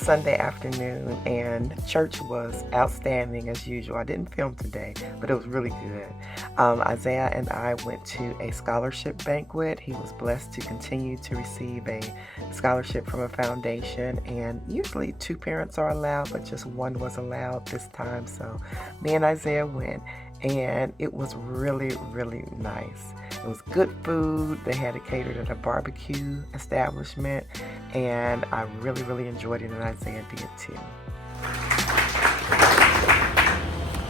Sunday afternoon and church was outstanding as usual. I didn't film today, but it was really good. Isaiah and I went to a scholarship banquet. He was blessed to continue to receive a scholarship from a foundation, and usually 2 parents are allowed, but just 1 was allowed this time. So me and Isaiah went, and it was really, really nice. It was good food. They had it catered at a barbecue establishment, and I really, really enjoyed it, and Isaiah did too.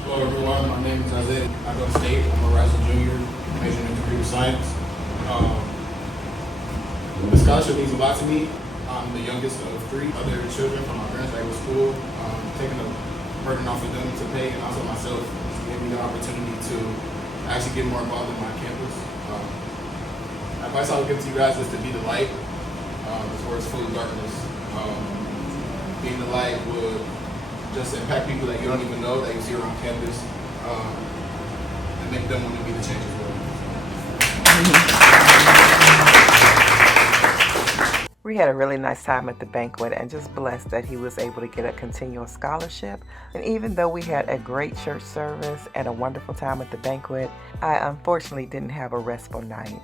Hello everyone, my name is Isaiah. I go to state. I'm a rising junior, majoring in computer science. The scholarship means a lot to me. I'm the youngest of 3 other children from my parents that go to school. Taking the burden off of them to pay, and also myself, gave me the opportunity to actually get more involved in my campus. Advice I would give to you guys is to be the light, as where it's full of darkness. Being the light would just impact people that you don't even know, that you see around campus, and make them want to be the change as well. We had a really nice time at the banquet, and just blessed that he was able to get a continual scholarship. And even though we had a great church service and a wonderful time at the banquet, I unfortunately didn't have a restful night.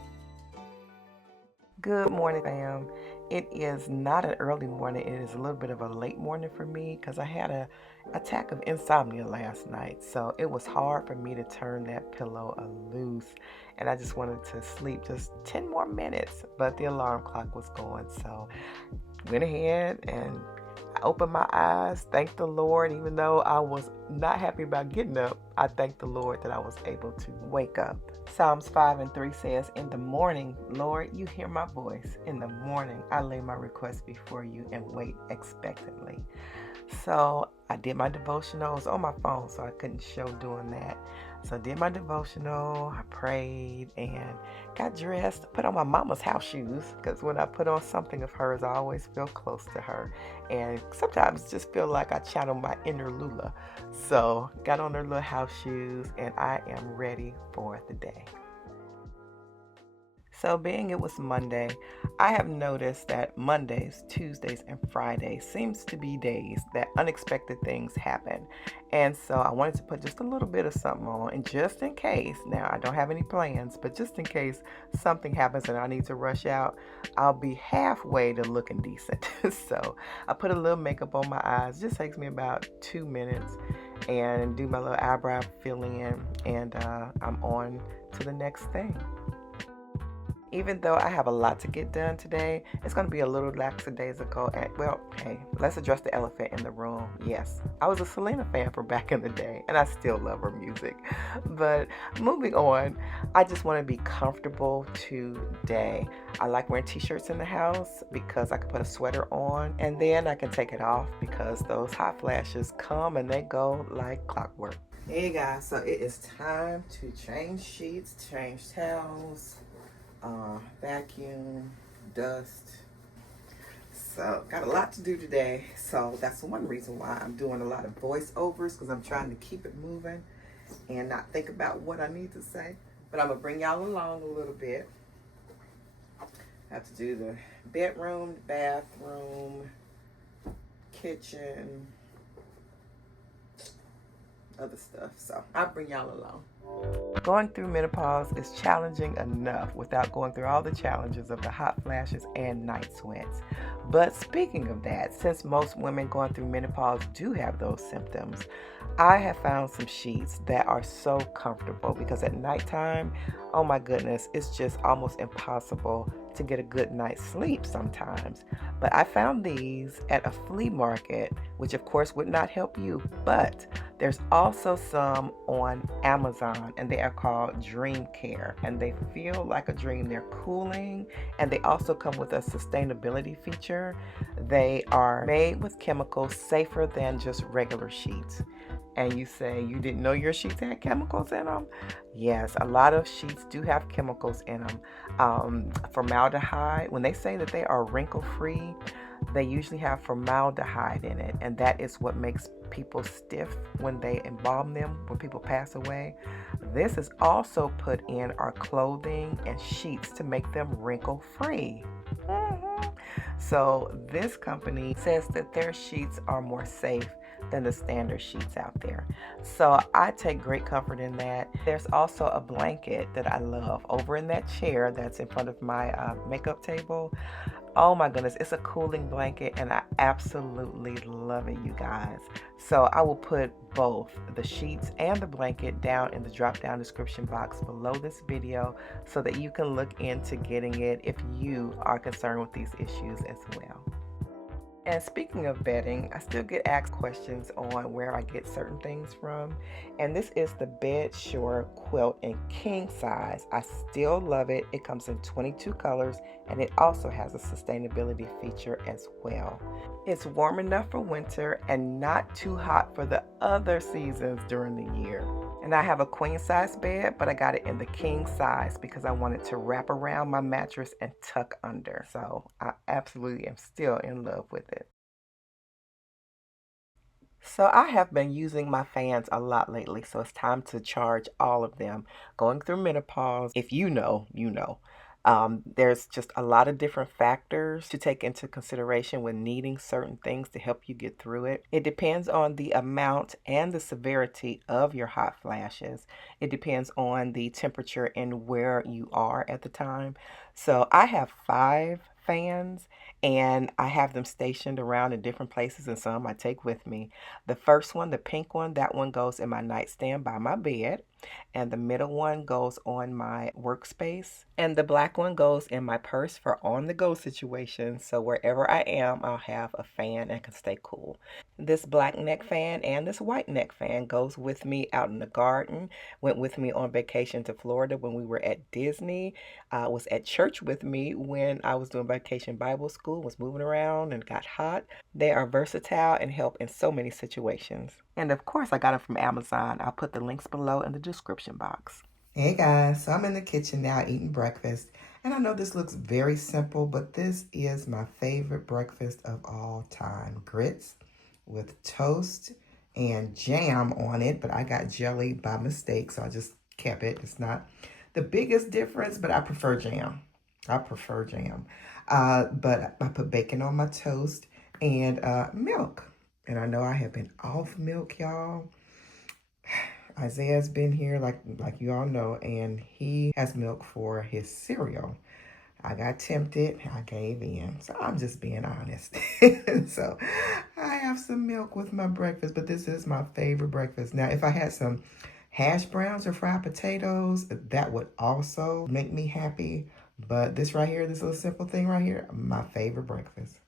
Good morning, fam. It is not an early morning. It is a little bit of a late morning for me because I had an attack of insomnia last night. So it was hard for me to turn that pillow loose, and I just wanted to sleep just 10 more minutes, but the alarm clock was going. So went ahead and I opened my eyes, thanked the Lord. Even though I was not happy about getting up, I thanked the Lord that I was able to wake up. Psalms 5:3 says, "In the morning, Lord, you hear my voice. In the morning, I lay my request before you and wait expectantly." So I did my devotionals on my phone, so I couldn't show doing that. So I did my devotional, I prayed, and got dressed, put on my mama's house shoes, because when I put on something of hers, I always feel close to her, and sometimes just feel like I channel my inner Lula. So got on her little house shoes, and I am ready for the day. So being it was Monday, I have noticed that Mondays, Tuesdays, and Fridays seems to be days that unexpected things happen. And so I wanted to put just a little bit of something on, and just in case, now I don't have any plans, but just in case something happens and I need to rush out, I'll be halfway to looking decent. So I put a little makeup on my eyes. It just takes me about 2 minutes, and do my little eyebrow filling in, and I'm on to the next thing. Even though I have a lot to get done today, it's going to be a little lackadaisical. Well, hey, let's address the elephant in the room. Yes, I was a Selena fan from back in the day, and I still love her music. But moving on, I just want to be comfortable today. I like wearing t-shirts in the house because I can put a sweater on, and then I can take it off because those hot flashes come and they go like clockwork. Hey guys, so it is time to change sheets, change towels, vacuum, dust. So got a lot to do today, so that's one reason why I'm doing a lot of voiceovers, because I'm trying to keep it moving and not think about what I need to say. But I'm gonna bring y'all along a little bit. I have to do the bedroom, bathroom, kitchen, other stuff, so I'll bring y'all along. Going through menopause is challenging enough without going through all the challenges of the hot flashes and night sweats. But speaking of that, since most women going through menopause do have those symptoms, I have found some sheets that are so comfortable, because at nighttime, oh my goodness, it's just almost impossible to get a good night's sleep sometimes. But I found these at a flea market, which of course would not help you, but there's also some on Amazon, and they are called Dream Care, and they feel like a dream. They're cooling, and they also come with a sustainability feature. They are made with chemicals safer than just regular sheets. And you say, you didn't know your sheets had chemicals in them? Yes, a lot of sheets do have chemicals in them. Formaldehyde, when they say that they are wrinkle-free, they usually have formaldehyde in it, and that is what makes people stiff when they embalm them, when people pass away. This is also put in our clothing and sheets to make them wrinkle free. So this company says that their sheets are more safe than the standard sheets out there. So I take great comfort in that. There's also a blanket that I love over in that chair that's in front of my makeup table. Oh my goodness, it's a cooling blanket and I absolutely love it, you guys. So I will put both the sheets and the blanket down in the drop down description box below this video so that you can look into getting it if you are concerned with these issues as well. And speaking of bedding, I still get asked questions on where I get certain things from. And this is the Bed Shore quilt in king size. I still love it. It comes in 22 colors and it also has a sustainability feature as well. It's warm enough for winter and not too hot for the other seasons during the year. And I have a queen size bed, but I got it in the king size because I wanted to wrap around my mattress and tuck under. So I absolutely am still in love with it. So I have been using my fans a lot lately, so it's time to charge all of them. Going through menopause, if you know, you know. There's just a lot of different factors to take into consideration when needing certain things to help you get through it. It depends on the amount and the severity of your hot flashes. It depends on the temperature and where you are at the time. So I have 5 fans and I have them stationed around in different places, and some I take with me. The first one, the pink one, that one goes in my nightstand by my bed, and the middle one goes on my workspace, and the black one goes in my purse for on-the-go situations. So wherever I am, I'll have a fan and can stay cool. This black neck fan and this white neck fan goes with me out in the garden, went with me on vacation to Florida when we were at Disney, was at church with me when I was doing vacation Bible school, was moving around and got hot. They are versatile and help in so many situations. And of course, I got them from Amazon. I'll put the links below in the description box. Hey guys, so I'm in the kitchen now eating breakfast. And I know this looks very simple, but this is my favorite breakfast of all time. Grits with toast and jam on it, but I got jelly by mistake, so I just kept it. It's not the biggest difference, but I prefer jam. I prefer jam. But I put bacon on my toast and milk. And I know I have been off milk, y'all. Isaiah's been here, like you all know, and he has milk for his cereal. I got tempted, I gave in. So I'm just being honest. So I have some milk with my breakfast, but this is my favorite breakfast. Now, if I had some hash browns or fried potatoes, that would also make me happy. But this right here, this little simple thing right here, my favorite breakfast.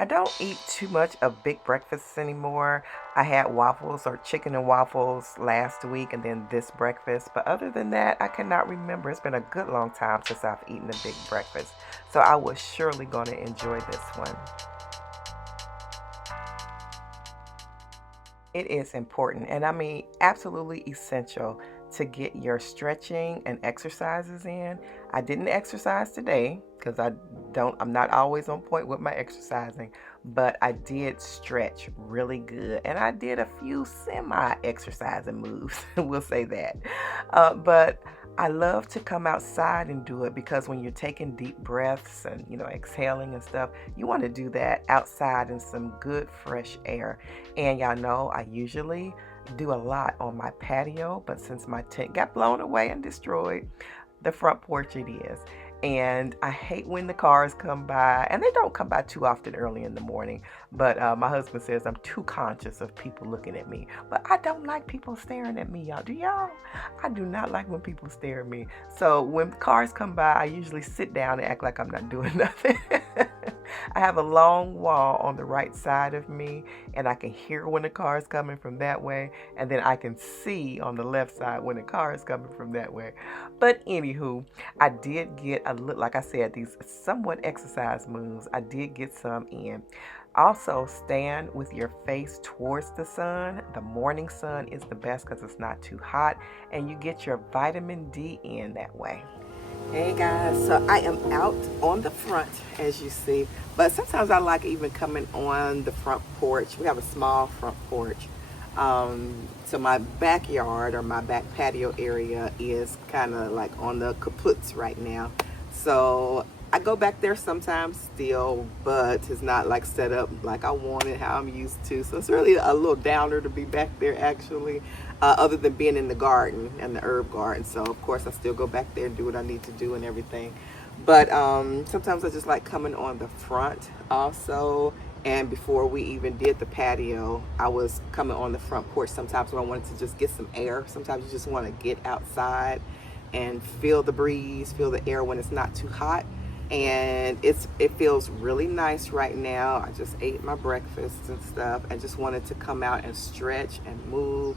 I don't eat too much of big breakfasts anymore. I had waffles or chicken and waffles last week and then this breakfast. But other than that, I cannot remember. It's been a good long time since I've eaten a big breakfast. So I was surely going to enjoy this one. It is important, and I mean absolutely essential, to get your stretching and exercises in. I didn't exercise today because I'm not always on point with my exercising, but I did stretch really good and I did a few semi-exercising moves, we'll say that. But I love to come outside and do it because when you're taking deep breaths and exhaling and stuff, you want to do that outside in some good fresh air. And y'all know I usually do a lot on my patio, but since my tent got blown away and destroyed, the front porch it is. And I hate when the cars come by, and they don't come by too often early in the morning, but my husband says I'm too conscious of people looking at me. But I don't like people staring at me, y'all. Do y'all? I do not like when people stare at me. So when cars come by, I usually sit down and act like I'm not doing nothing. I have a long wall on the right side of me, and I can hear when the car is coming from that way, and then I can see on the left side when the car is coming from that way. But anywho, I did get a look, like I said, these somewhat exercise moves. I did get some in. Also, stand with your face towards the sun. The morning sun is the best because it's not too hot, and you get your vitamin D in that way. Hey guys, so I am out on the front as you see, but sometimes I like even coming on the front porch. We have a small front porch. So my backyard or my back patio area is kind of like on the kaputs right now. So I go back there sometimes still, but it's not like set up like I want it, how I'm used to. So it's really a little downer to be back there actually, other than being in the garden and the herb garden. So of course I still go back there and do what I need to do and everything. But sometimes I just like coming on the front also. And before we even did the patio, I was coming on the front porch sometimes when I wanted to just get some air. Sometimes you just want to get outside and feel the breeze, feel the air when it's not too hot. And it feels really nice right now. I just ate my breakfast and stuff and just wanted to come out and stretch and move,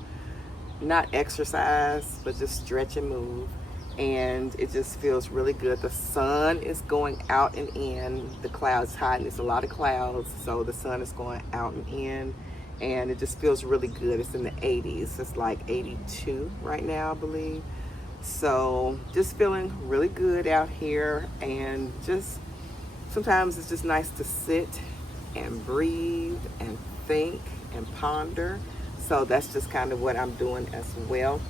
not exercise, but just stretch and move. And it just feels really good. The sun is going out and in. The clouds hiding. It's a lot of clouds, so the sun is going out and in, and it just feels really good. It's in the 80s. It's like 82 right now, I believe. So just feeling really good out here, and just sometimes it's just nice to sit and breathe and think and ponder. So that's just kind of what I'm doing as well.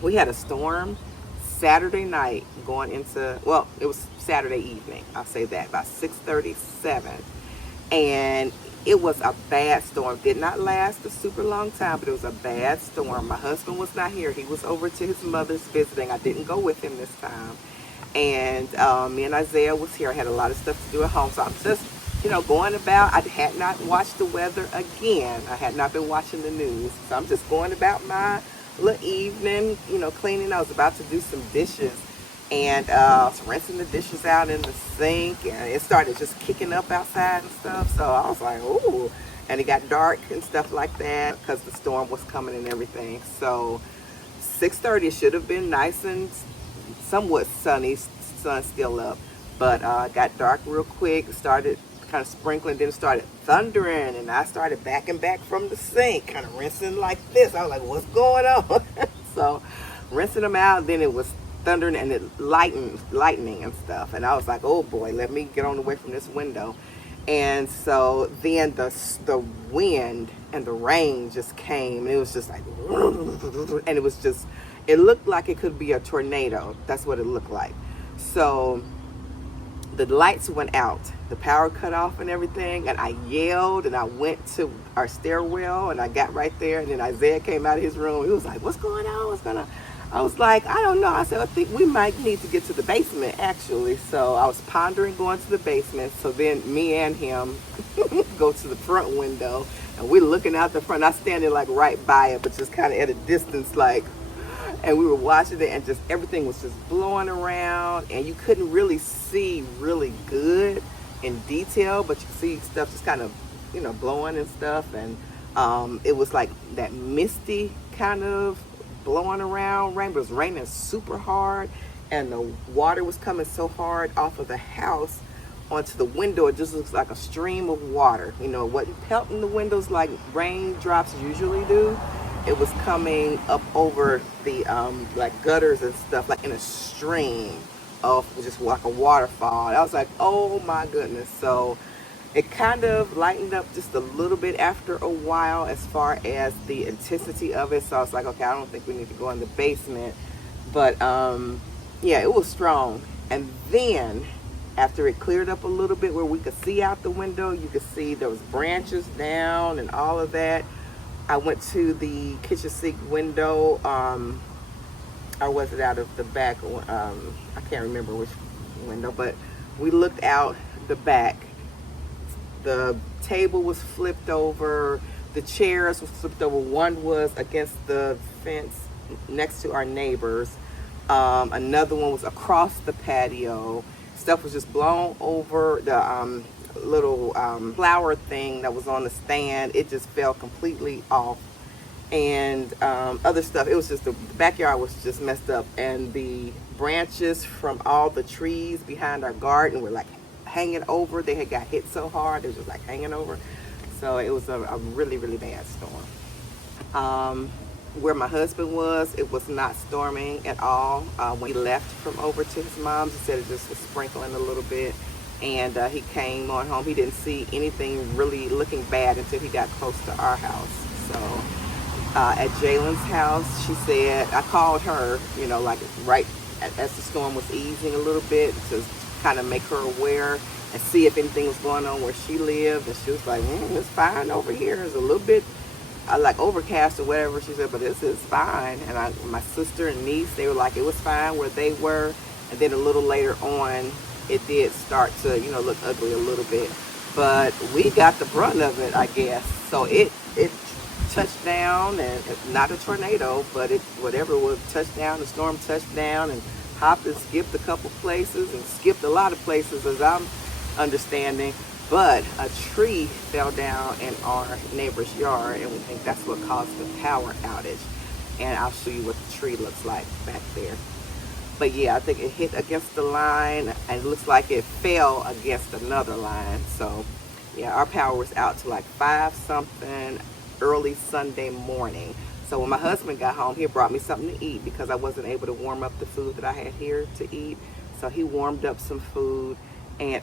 We had a storm Saturday night going into, well, it was Saturday evening, I'll say that, about 6:37. And it was a bad storm. Did not last a super long time, but it was a bad storm. My husband was not here. He was over to his mother's visiting. I didn't go with him this time. And me and Isaiah was here. I had a lot of stuff to do at home. So I'm just, going about. I had not watched the weather again. I had not been watching the news. So I'm just going about my little evening, cleaning. I was about to do some dishes. And I was rinsing the dishes out in the sink, and it started just kicking up outside and stuff. So I was like, ooh. And it got dark and stuff like that because the storm was coming and everything. So 6:30 should have been nice and somewhat sunny, sun still up. But it got dark real quick, started kind of sprinkling, then it started thundering, and I started backing back from the sink, kind of rinsing like this. I was like, what's going on? So rinsing them out, then it was thundering and it lightning and stuff, and I was like, oh boy, let me get on away from this window. And so then the wind and the rain just came, and it was just like and it looked like it could be a tornado. That's what it looked like. So the lights went out, the power cut off and everything, and I yelled and I went to our stairwell and I got right there, and then Isaiah came out of his room. He was like, what's going on? I was like, I don't know. I said, I think we might need to get to the basement, actually. So I was pondering going to the basement. So then me and him go to the front window, and we're looking out the front. I'm standing like right by it, but just kind of at a distance, like, and we were watching it, and just everything was just blowing around, and you couldn't really see really good in detail, but you could see stuff just kind of, blowing and stuff. And it was like that misty kind of blowing around rain, but it was raining super hard, and the water was coming so hard off of the house onto the window. It just looks like a stream of water. It wasn't pelting the windows like raindrops usually do. It was coming up over the like gutters and stuff, like in a stream of just like a waterfall. And I was like, oh my goodness. So it kind of lightened up just a little bit after a while as far as the intensity of it. So I was like, okay, I don't think we need to go in the basement. But yeah, it was strong. And then after it cleared up a little bit where we could see out the window, you could see there was branches down and all of that. I went to the kitchen sink window, or was it out of the back? I can't remember which window, but we looked out the back. The table was flipped over, the chairs was flipped over. One was against the fence next to our neighbors. Another one was across the patio. Stuff was just blown over. The little flower thing that was on the stand, it just fell completely off. And other stuff, it was just, the backyard was just messed up, and the branches from all the trees behind our garden were like hanging over. They had got hit so hard, it was just like hanging over. So it was a really, really bad storm. where my husband was, it was not storming at all. When he left from over to his mom's, he said it just was sprinkling a little bit. And he came on home. He didn't see anything really looking bad until he got close to our house. So at Jalen's house, she said, I called her, you know, like right as the storm was easing a little bit to kind of make her aware and see if anything was going on where she lived. And she was like, it's fine over here. It's a little bit like overcast or whatever. She said, but this is fine. And my sister and niece, they were like, it was fine where they were. And then a little later on, it did start to, you know, look ugly a little bit. But we got the brunt of it, I guess. So it touched down, and not a tornado, but whatever was touched down, the storm touched down and hopped and skipped a couple places and skipped a lot of places as I'm understanding. But a tree fell down in our neighbor's yard, and we think that's what caused the power outage. And I'll show you what the tree looks like back there. But yeah, I think it hit against the line, and it looks like it fell against another line. So yeah, our power was out to like 5 something early Sunday morning. So when my husband got home, he brought me something to eat because I wasn't able to warm up the food that I had here to eat. So he warmed up some food, and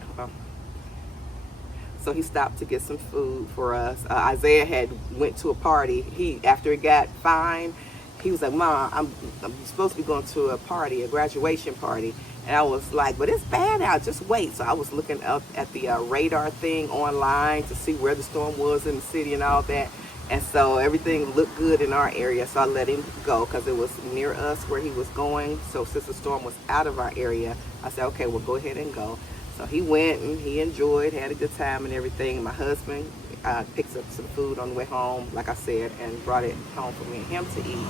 so he stopped to get some food for us. Isaiah had went to a party. After it got fine, he was like, Mom, I'm supposed to be going to a party, a graduation party. And I was like, but it's bad out, just wait. So I was looking up at the radar thing online to see where the storm was in the city and all that. And so everything looked good in our area. So I let him go because it was near us where he was going. So since the storm was out of our area, I said, okay, well, go ahead and go. So he went and he enjoyed, had a good time and everything. My husband picked up some food on the way home, like I said, and brought it home for me and him to eat.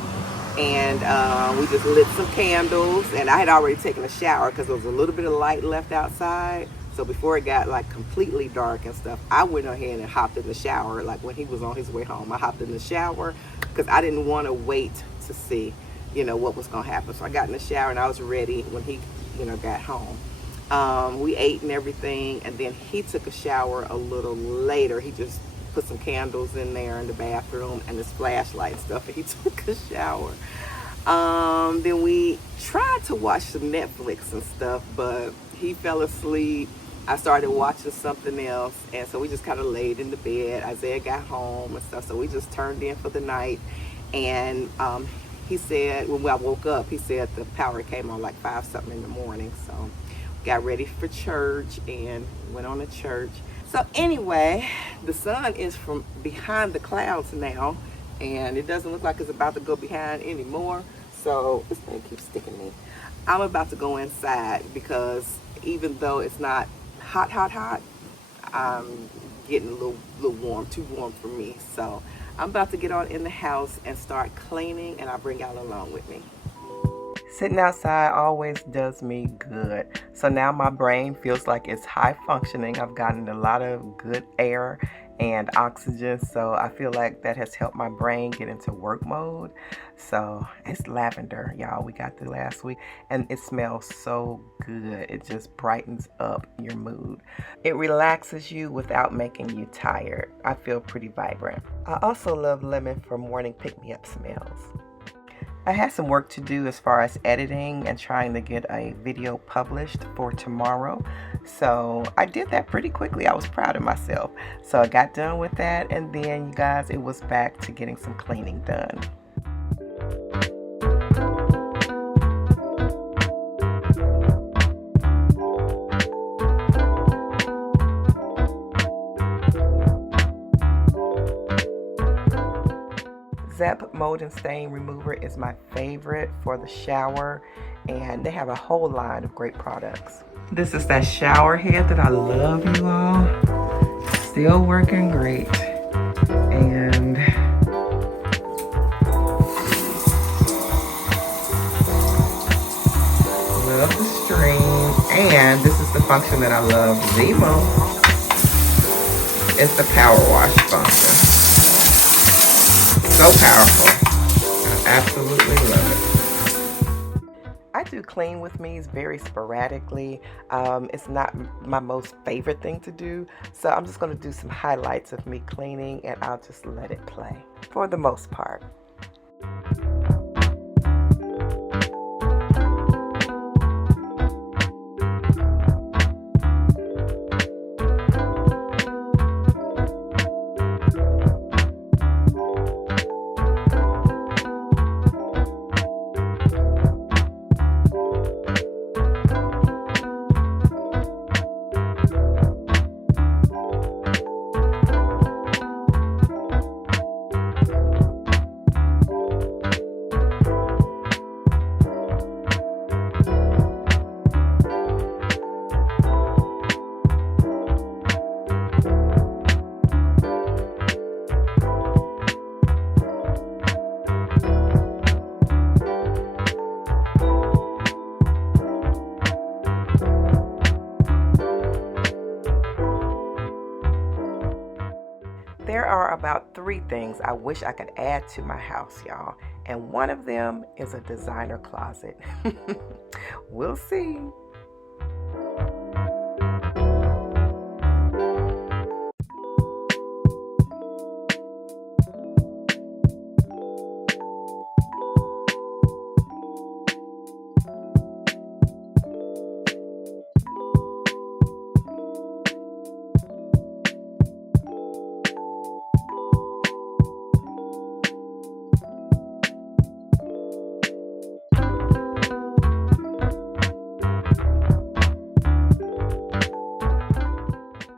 And we just lit some candles, and I had already taken a shower because there was a little bit of light left outside. So before it got like completely dark and stuff, I went ahead and hopped in the shower. Like when he was on his way home, I hopped in the shower because I didn't want to wait to see, you know, what was going to happen. So I got in the shower and I was ready when he, you know, got home. We ate and everything, and then he took a shower a little later. He just put some candles in there in the bathroom and his flashlight and stuff, and he took a shower. Then we tried to watch some Netflix and stuff, but he fell asleep. I started watching something else, and so we just kind of laid in the bed. Isaiah got home and stuff, so we just turned in for the night. And he said, when I woke up, he said the power came on like 5 something in the morning. So got ready for church and went on to church. So anyway, the sun is from behind the clouds now, and it doesn't look like it's about to go behind anymore. So this thing keeps sticking me. I'm about to go inside because even though it's not hot, I'm getting a little warm, too warm for me. So I'm about to get on in the house and start cleaning, and I'll bring y'all along with me. Sitting outside always does me good. So now my brain feels like it's high functioning. I've gotten a lot of good air and oxygen, so I feel like that has helped my brain get into work mode. So it's lavender, y'all. We got the last week, and it smells so good. It just brightens up your mood. It relaxes you without making you tired. I feel pretty vibrant. I also love lemon for morning pick-me-up smells. I had some work to do as far as editing and trying to get a video published for tomorrow. So I did that pretty quickly. I was proud of myself. So I got done with that, and then you guys, it was back to getting some cleaning done. Zep Mold and Stain Remover is my favorite for the shower, and they have a whole line of great products. This is that shower head that I love, you all. Still working great. And love the stream. And this is the function that I love the most. It's the power wash function. So powerful. I absolutely love it. I do clean with me's very sporadically. It's not my most favorite thing to do, so I'm just going to do some highlights of me cleaning, and I'll just let it play for the most part. There are about 3 things I wish I could add to my house, y'all, and one of them is a designer closet. We'll see.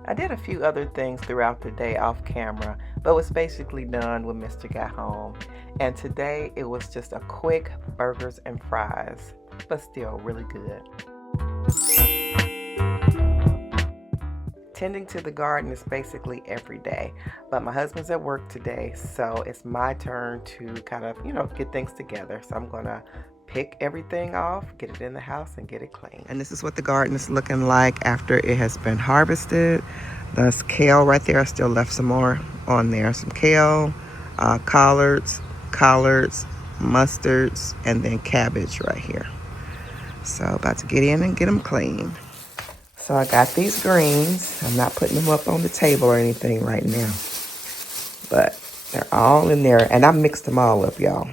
I did a few other things throughout the day off camera, but was basically done when Mr. got home. And today it was just a quick burgers and fries, but still really good. Tending to the garden is basically every day, but my husband's at work today, so it's my turn to kind of, get things together. So I'm gonna pick everything off, get it in the house, and get it clean. And this is what the garden is looking like after it has been harvested. There's kale right there. I still left some more on there. Some kale, collards, mustards, and then cabbage right here. So about to get in and get them clean. So I got these greens. I'm not putting them up on the table or anything right now, but they're all in there, and I mixed them all up, y'all.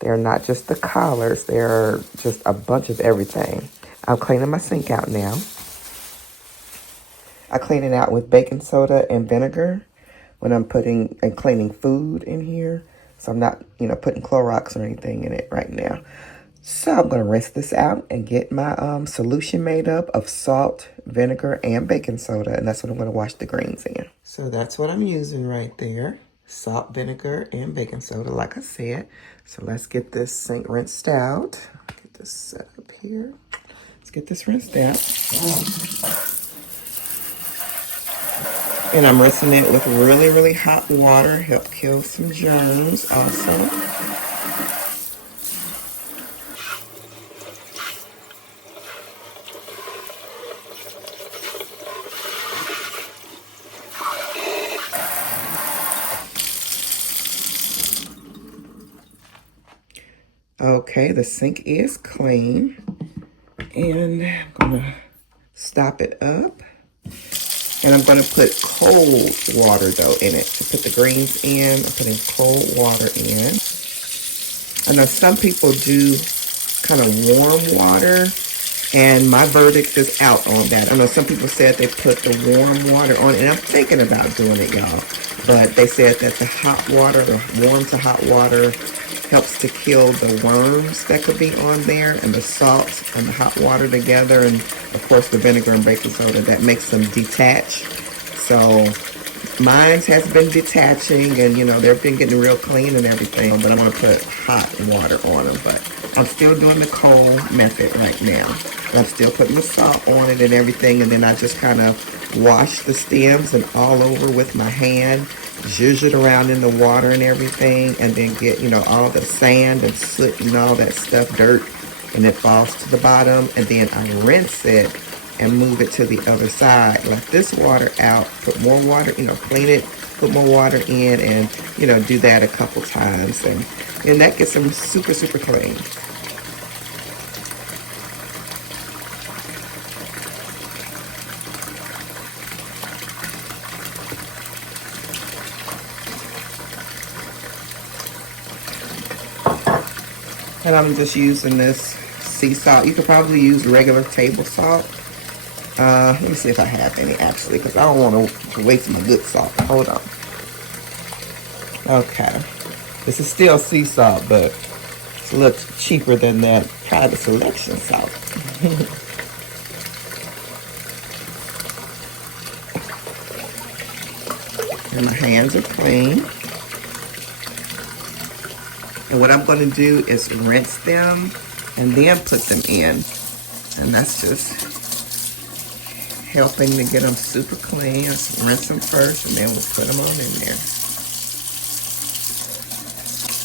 They're not just the collards, they're just a bunch of everything. I'm cleaning my sink out now. I clean it out with baking soda and vinegar when I'm putting and cleaning food in here. So I'm not, putting Clorox or anything in it right now. So I'm gonna rinse this out and get my solution made up of salt, vinegar, and baking soda. And that's what I'm gonna wash the greens in. So that's what I'm using right there. Salt, vinegar, and baking soda, like I said. So let's get this sink rinsed out. Get this set up here. Let's get this rinsed out. And I'm rinsing it with really, really hot water. Help kill some germs also. Okay, the sink is clean, and I'm gonna stop it up, and I'm gonna put cold water though in it. To put the greens in, I'm putting cold water in. I know some people do kind of warm water, and my verdict is out on that. I know some people said they put the warm water on, and I'm thinking about doing it, y'all. But they said that the hot water, the warm to hot water, helps to kill the worms that could be on there, and the salt and the hot water together, and of course the vinegar and baking soda, that makes them detach. So mine has been detaching, and they've been getting real clean and everything, but I'm gonna put hot water on them. But I'm still doing the cold method right now. I'm still putting the salt on it and everything, and then I just kind of wash the stems and all over with my hand, zhuzh it around in the water and everything, and then get, all the sand and soot and all that stuff, dirt, and it falls to the bottom, and then I rinse it and move it to the other side. Let this water out, put more water, clean it, put more water in, and, do that a couple times, and that gets them super, super clean. And I'm just using this sea salt. You could probably use regular table salt. Let me see if I have any actually, because I don't want to waste my good salt. Hold on. Okay. This is still sea salt, but it's a little cheaper than that private selection salt. And my hands are clean. And what I'm going to do is rinse them and then put them in. And that's just helping to get them super clean. Let's rinse them first and then we'll put them on in there.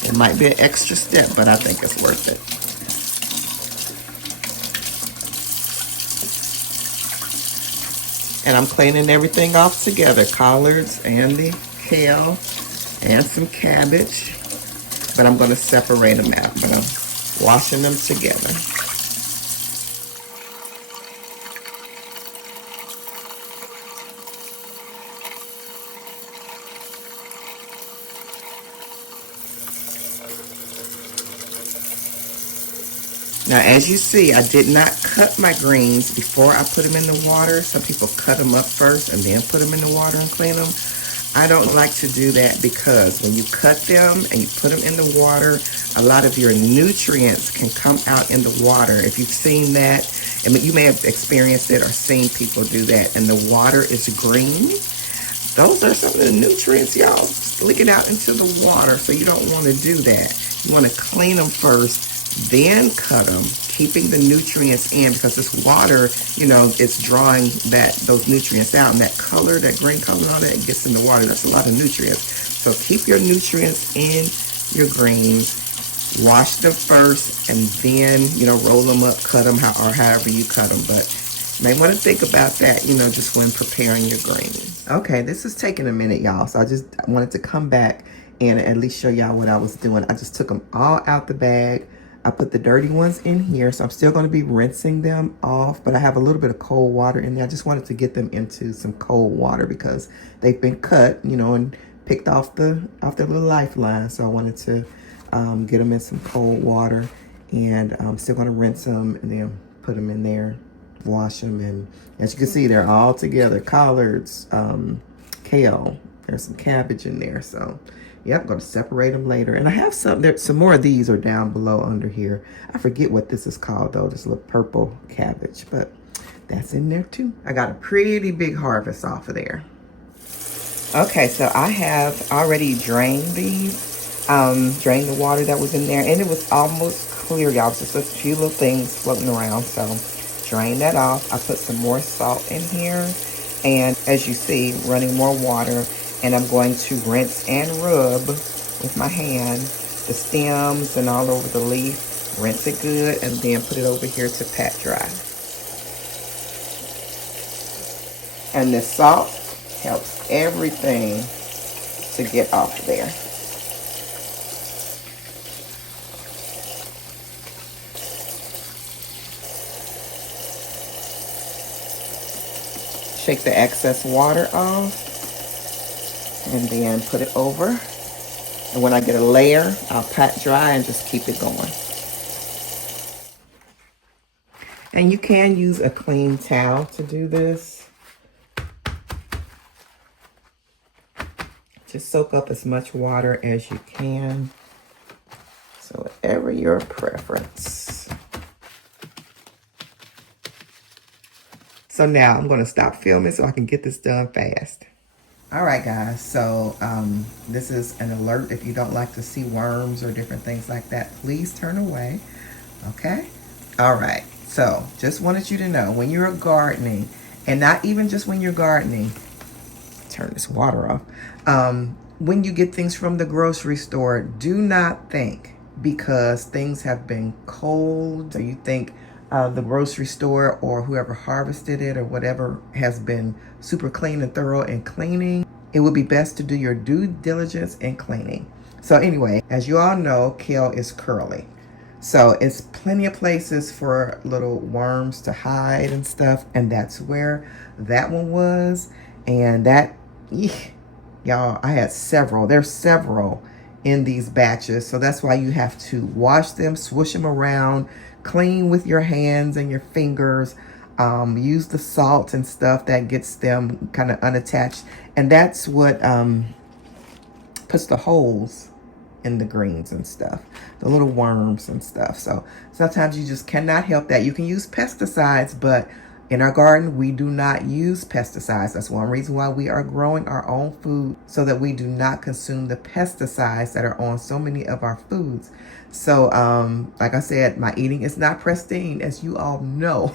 It might be an extra step, but I think it's worth it. And I'm cleaning everything off together, collards and the kale and some cabbage. But I'm going to separate them out, but I'm washing them together. Now, as you see, I did not cut my greens before I put them in the water. Some people cut them up first and then put them in the water and clean them. I don't like to do that because when you cut them and you put them in the water, a lot of your nutrients can come out in the water. If you've seen that, I mean, you may have experienced it or seen people do that, and the water is green. Those are some of the nutrients, y'all, leaking out into the water, so you don't want to do that. You want to clean them first, then cut them, keeping the nutrients in, because this water, you know, it's drawing those nutrients out, and that color, that green color and all that gets in the water. That's a lot of nutrients. So keep your nutrients in your greens, wash them first, and then, you know, roll them up, cut them, or however you cut them. But you may want to think about that, you know, just when preparing your greens. Okay, this is taking a minute, y'all, so I just wanted to come back and at least show y'all what I was doing. I just took them all out the bag. I put the dirty ones in here, so I'm still going to be rinsing them off, but I have a little bit of cold water in there. I just wanted to get them into some cold water because they've been cut, you know, and picked off their little lifeline. So I wanted to get them in some cold water, and I'm still going to rinse them and then put them in there, wash them, and as you can see, they're all together. Collards, kale, there's some cabbage in there, so yep, I'm going to separate them later. And I have some more of these are down below under here. I forget what this is called though, this little purple cabbage, but that's in there too. I got a pretty big harvest off of there. Okay, so I have already drained these, drained the water that was in there, and it was almost clear, y'all. Just a few little things floating around, so drain that off. I put some more salt in here, and as you see, running more water. And I'm going to rinse and rub with my hand the stems and all over the leaf. Rinse it good and then put it over here to pat dry. And the salt helps everything to get off there. Shake the excess water off. And then put it over. And when I get a layer, I'll pat dry and just keep it going. And you can use a clean towel to do this. Just soak up as much water as you can. So whatever your preference. So now I'm going to stop filming so I can get this done fast. All right, guys, so this is an alert. If you don't like to see worms or different things like that, please turn away, okay? All right, so just wanted you to know, when you're gardening, and not even just when you're gardening, turn this water off, when you get things from the grocery store, do not think because things have been cold, or you think the grocery store or whoever harvested it or whatever has been super clean and thorough in cleaning, it would be best to do your due diligence in cleaning. So anyway, as you all know, kale is curly. So it's plenty of places for little worms to hide and stuff. And that's where that one was. And that, y'all, I had several. There's several in these batches. So that's why you have to wash them, swoosh them around, clean with your hands and your fingers. Use the salt and stuff that gets them kind of unattached. And that's what puts the holes in the greens and stuff, the little worms and stuff. So sometimes you just cannot help that. You can use pesticides, but in our garden, we do not use pesticides. That's one reason why we are growing our own food, so that we do not consume the pesticides that are on so many of our foods. So, like I said, my eating is not pristine, as you all know,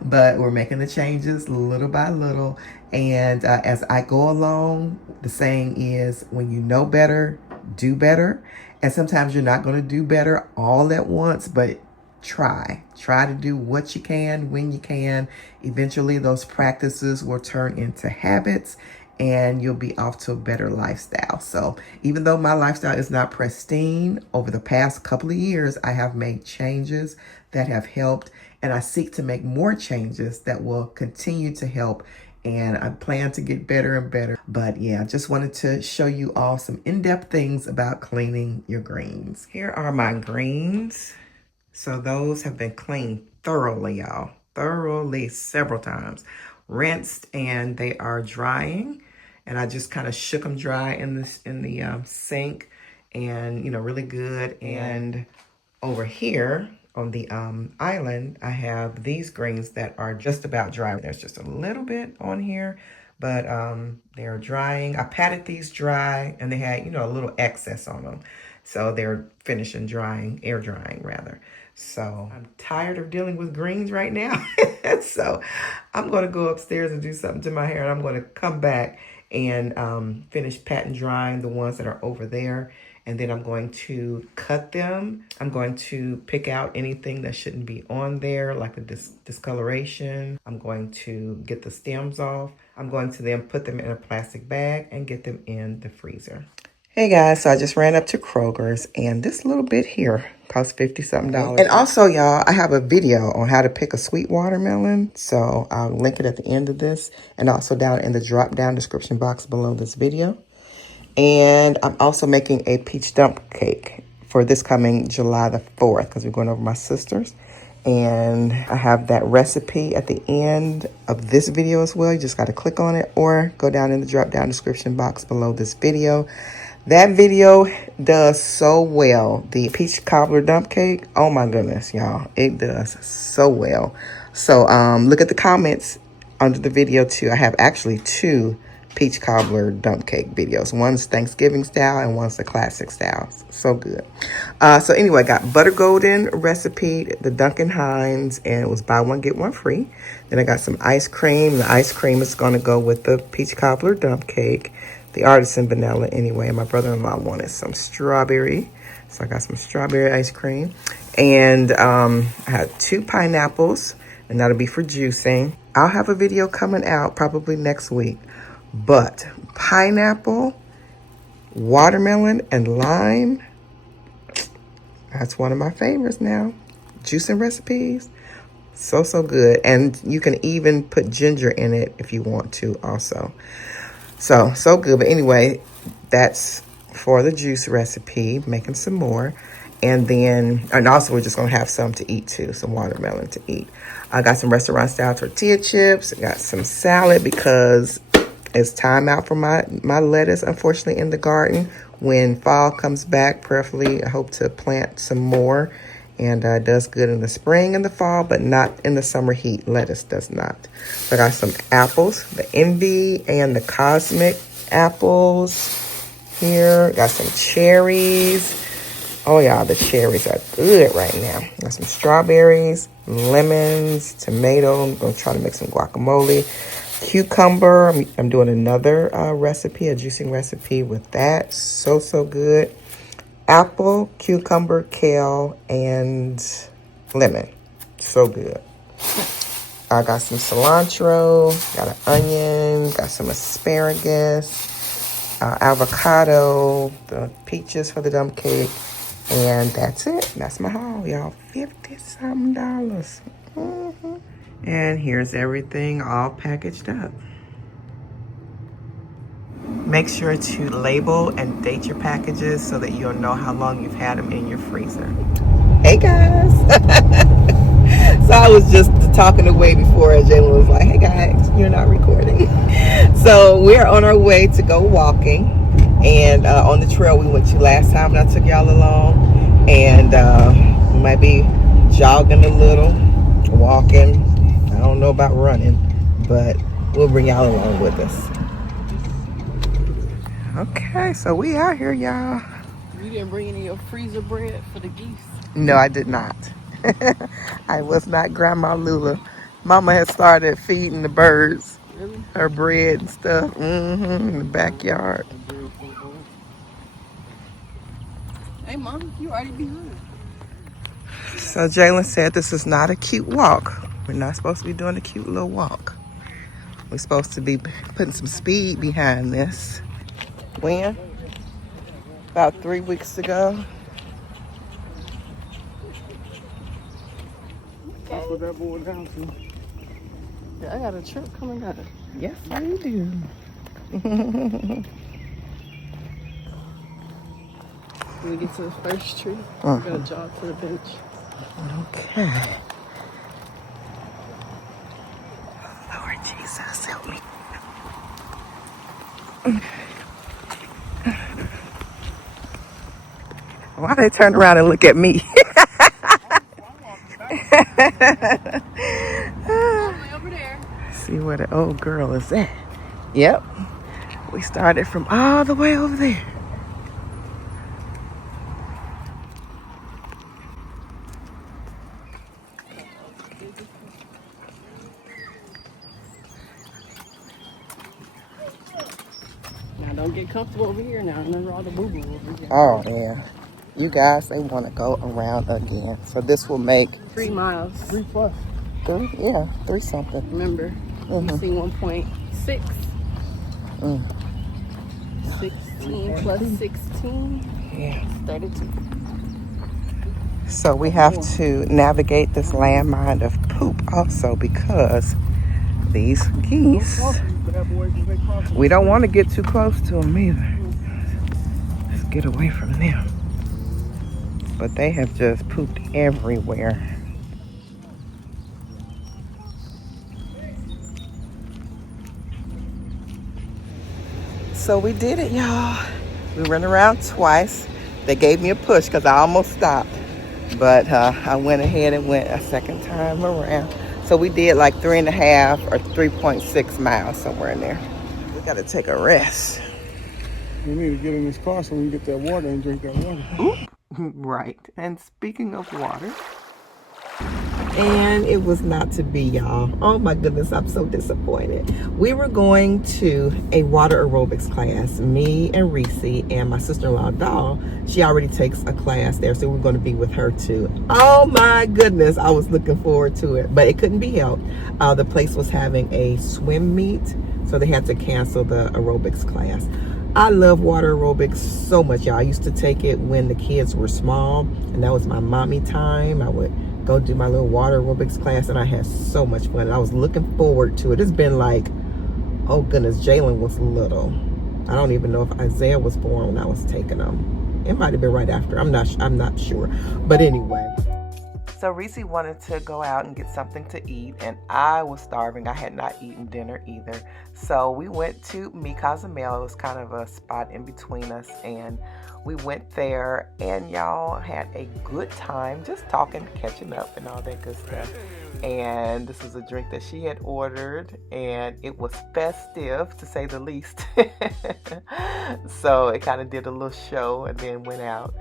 but we're making the changes little by little. And as I go along, the saying is, when you know better, do better. And sometimes you're not going to do better all at once, but try to do what you can when you can. Eventually those practices will turn into habits and you'll be off to a better lifestyle. So even though my lifestyle is not pristine, over the past couple of years, I have made changes that have helped, and I seek to make more changes that will continue to help. And I plan to get better and better. But yeah, just wanted to show you all some in-depth things about cleaning your greens. Here are my greens. So those have been cleaned thoroughly, y'all. Thoroughly, several times. Rinsed, and they are drying. And I just kind of shook them dry in the sink, and really good. And over here on the island, I have these greens that are just about dry. There's just a little bit on here, but they're drying. I patted these dry, and they had a little excess on them, so they're finishing drying, air drying rather. So I'm tired of dealing with greens right now. So I'm going to go upstairs and do something to my hair, and I'm going to come back and finish patting drying the ones that are over there. And then I'm going to cut them. I'm going to pick out anything that shouldn't be on there, like the discoloration. I'm going to get the stems off. I'm going to then put them in a plastic bag and get them in the freezer. Hey guys, so I just ran up to Kroger's, and this little bit here cost $50-something. And also, y'all, I have a video on how to pick a sweet watermelon. So I'll link it at the end of this, and also down in the drop-down description box below this video. And I'm also making a peach dump cake for this coming July the 4th, because we're going over my sister's. And I have that recipe at the end of this video as well. You just got to click on it or go down in the drop down description box below this video. That video does so well. The peach cobbler dump cake, oh my goodness, y'all. It does so well. So look at the comments under the video too. I have actually 2 peach cobbler dump cake videos. One's Thanksgiving style and one's the classic style. So good. So anyway, I got butter golden recipe, the Duncan Hines, and it was buy one get one free. Then I got some ice cream. The ice cream is going to go with the peach cobbler dump cake, the artisan vanilla anyway. My brother-in-law wanted some strawberry, so I got some strawberry ice cream. And I had 2 pineapples, and that'll be for juicing. I'll have a video coming out probably next week. But pineapple, watermelon, and lime, that's one of my favorites now. Juicing recipes, so good. And you can even put ginger in it if you want to also. So good. But anyway, that's for the juice recipe, making some more. And also we're just going to have some to eat too, some watermelon to eat. I got some restaurant style tortilla chips. I got some salad because it's time out for my lettuce, unfortunately, in the garden. When fall comes back, prayerfully, I hope to plant some more. And it does good in the spring and the fall, but not in the summer heat. Lettuce does not. So I got some apples, the Envy and the Cosmic apples here. Got some cherries. Oh, yeah, the cherries are good right now. Got some strawberries, lemons, tomato. I'm going to try to make some guacamole. Cucumber. I'm doing another recipe, a juicing recipe with that. So good. Apple, cucumber, kale, and lemon. So good. I got some cilantro, got an onion, got some asparagus, avocado, the peaches for the dump cake, and that's it. That's my haul, y'all. $50-something. And here's everything all packaged up. Make sure to label and date your packages so that you'll know how long you've had them in your freezer. Hey guys. So I was just talking away before Jaylen was like, hey guys, you're not recording. So we're on our way to go walking. And on the trail we went to last time when I took y'all along. And we might be jogging a little, walking. I don't know about running, but we'll bring y'all along with us. Okay, so we out here, y'all. You didn't bring any of your freezer bread for the geese? No, I did not. I was not Grandma Lula. Mama had started feeding the birds Really? her bread and stuff in the backyard. Hey, Mom, you already behind. So Jaylen said this is not a cute walk. We're not supposed to be doing a cute little walk. We're supposed to be putting some speed behind this. When? About 3 weeks ago. That's what that boy down to. Yeah, I got a trip coming up. Yes, I do. When we get to the first tree, we're gonna jog to the bench. Okay. Lord Jesus, help me. Why they turn around and look at me? Over there. See where the old girl is at. Yep. We started from all the way over there. Now don't get comfortable over here now. Remember all the boo-boo over here. Oh, yeah. You guys, they want to go around again. So this will make 3 miles. 3 plus. 3? Yeah, 3 something. Remember, you see 1.6. 16 plus 16. Yeah. 32. So we have to navigate this landmine of poop also because these geese, we don't want to get too close to them either. Let's get away from them. But they have just pooped everywhere. So we did it, y'all. We ran around twice. They gave me a push because I almost stopped. But I went ahead and went a second time around. So we did like 3.5 or 3.6 miles, somewhere in there. We got to take a rest. We need to get in this car so we can get that water and drink that water. Right. And speaking of water. And it was not to be, y'all. Oh my goodness, I'm so disappointed. We were going to a water aerobics class. Me and Reese and my sister-in-law, Doll, she already takes a class there, so we're going to be with her too. Oh my goodness, I was looking forward to it, but it couldn't be helped. The place was having a swim meet, so they had to cancel the aerobics class. I love water aerobics so much, y'all. I used to take it when the kids were small, and that was my mommy time. I would go do my little water aerobics class, and I had so much fun. And I was looking forward to it. It's been like, oh goodness, Jaylen was little. I don't even know if Isaiah was born when I was taking them. It might have been right after. I'm not sure. But anyway. So Reese wanted to go out and get something to eat, and I was starving. I had not eaten dinner either. So we went to Mi Cozumel. It was kind of a spot in between us, and we went there, and y'all had a good time just talking, catching up, and all that good stuff. And this was a drink that she had ordered, and it was festive, to say the least. So it kind of did a little show and then went out.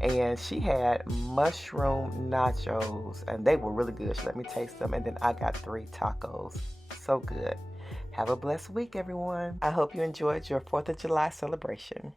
And she had mushroom nachos, and they were really good. She let me taste them, and then I got 3 tacos. So good. Have a blessed week, everyone. I hope you enjoyed your 4th of July celebration.